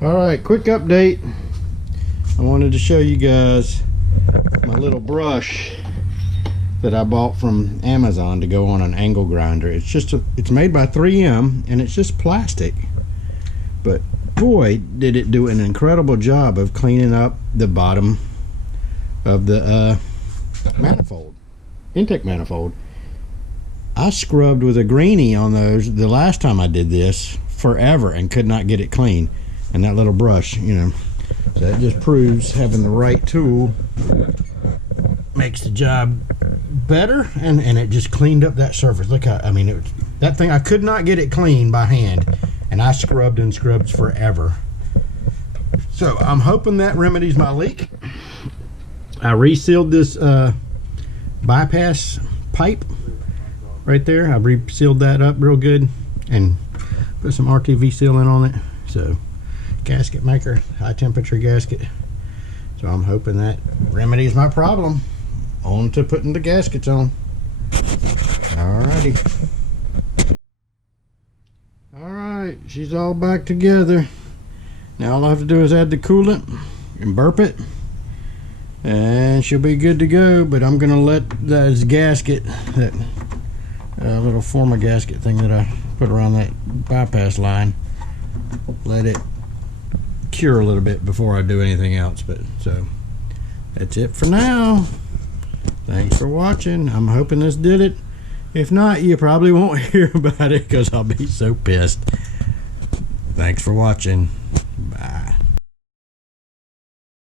Alright, quick update. I wanted to show you guys my little brush that I bought from Amazon to go on an angle grinder. It's made by 3M and it's just plastic, but boy did it do an incredible job of cleaning up the bottom of the manifold, intake manifold. I scrubbed with a greenie on those the last time I did this forever and could not get it clean. And that little brush, you know, so that just proves having the right tool makes the job better, and it just cleaned up that surface. Look how, I mean, that thing, I could not get it clean by hand, and I scrubbed and scrubbed forever. So I'm hoping that remedies my leak. I resealed this bypass pipe right there. I resealed that up real good and put some RTV sealant on it. So gasket maker, high temperature gasket. So I'm hoping that remedies my problem. On to putting the gaskets on. Alrighty. Alright, she's all back together. Now all I have to do is add the coolant and burp it, and she'll be good to go. But I'm gonna let that gasket, that little former gasket thing that I put around that bypass line, let it cure a little bit before I do anything else. But so that's it for now. Thanks for watching. I'm hoping this did it. If not, you probably won't hear about it because I'll be so pissed. Thanks for watching. Bye.